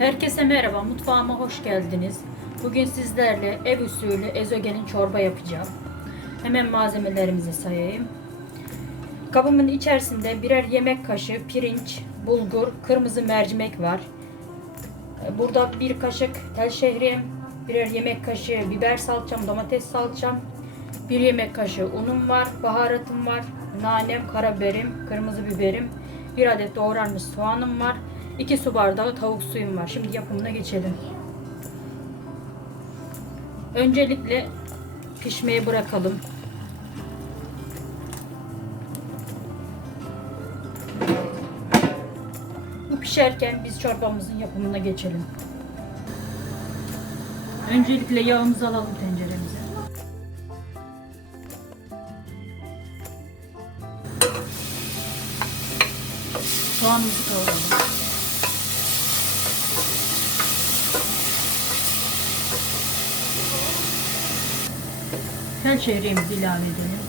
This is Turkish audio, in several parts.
Herkese merhaba, mutfağıma hoş geldiniz. Bugün sizlerle ev usulü ezogelin çorba yapacağım. Hemen malzemelerimizi sayayım. Kabımın içerisinde birer yemek kaşığı pirinç, bulgur, kırmızı mercimek var. Burada bir kaşık tel şehriyem, birer yemek kaşığı biber salçam, domates salçam, bir yemek kaşığı unum var, baharatım var, nanem, karabiberim, kırmızı biberim, bir adet doğranmış soğanım var, 2 su bardağı tavuk suyum var. Şimdi yapımına geçelim. Öncelikle pişmeye bırakalım. Bu pişerken biz çorbamızın yapımına geçelim. Öncelikle yağımızı alalım tenceremize. Soğanımızı kavuralım. Tel şehriyemizi ilave edelim.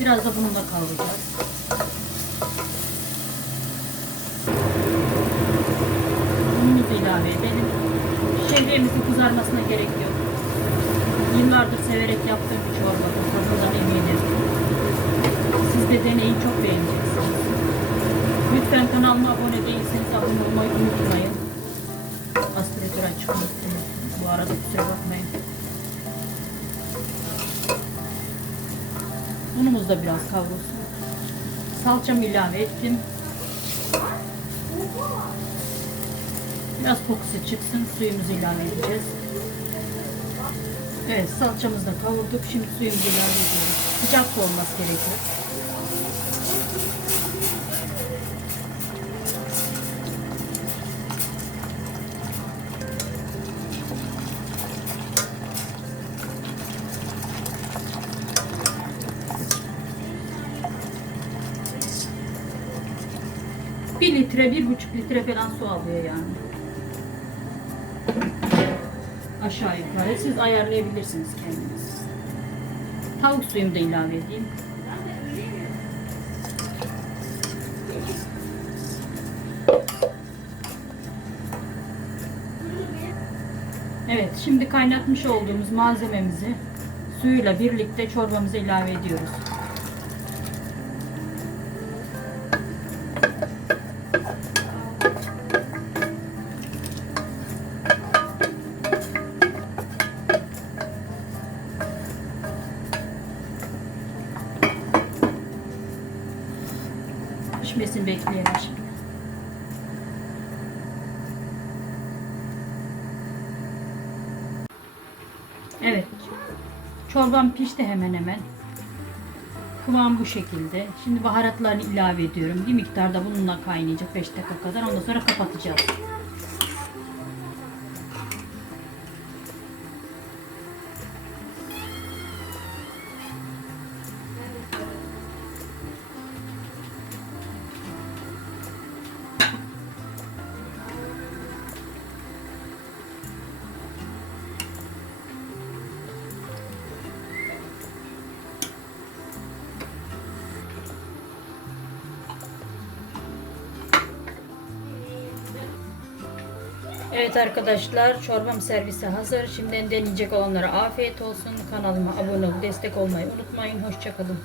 Biraz da bununla kavuracağız. Unumuzu ilave edelim. Şehriyemizin kızarmasına gerek yok. Yıllardır severek yaptığım bir çorba. Tadından eminim. Siz de deneyin çok beğeneceksiniz. Lütfen kanalıma abone değilseniz abone olmayı unutmayın. Aspiratör açık unutmayın. Bu arada kusura bakmayın. Unumuz da biraz kavrulsun. Salçamı ilave ettim. Biraz kokusu çıksın. Suyumuzu ilave edeceğiz. Evet salçamızı da kavurduk. Şimdi suyumuzu ilave ediyoruz. Sıcak da olması gerekiyor. Bir litre, bir buçuk litre falan su alıyor yani. Aşağı yukarı. Siz ayarlayabilirsiniz kendiniz. Tavuk suyumu da ilave edeyim. Evet, şimdi kaynatmış olduğumuz malzememizi suyuyla birlikte çorbamıza ilave ediyoruz. Pişmesini şimdi. Evet. Çorbam pişti hemen hemen. Kıvam bu şekilde. Şimdi baharatlarını ilave ediyorum. Bir miktar da bununla kaynayacak 5 dakika kadar. Ondan sonra kapatacağız. Evet arkadaşlar çorbam servise hazır. Şimdiden deneyecek olanlara afiyet olsun. Kanalıma abone olup destek olmayı unutmayın. Hoşçakalın.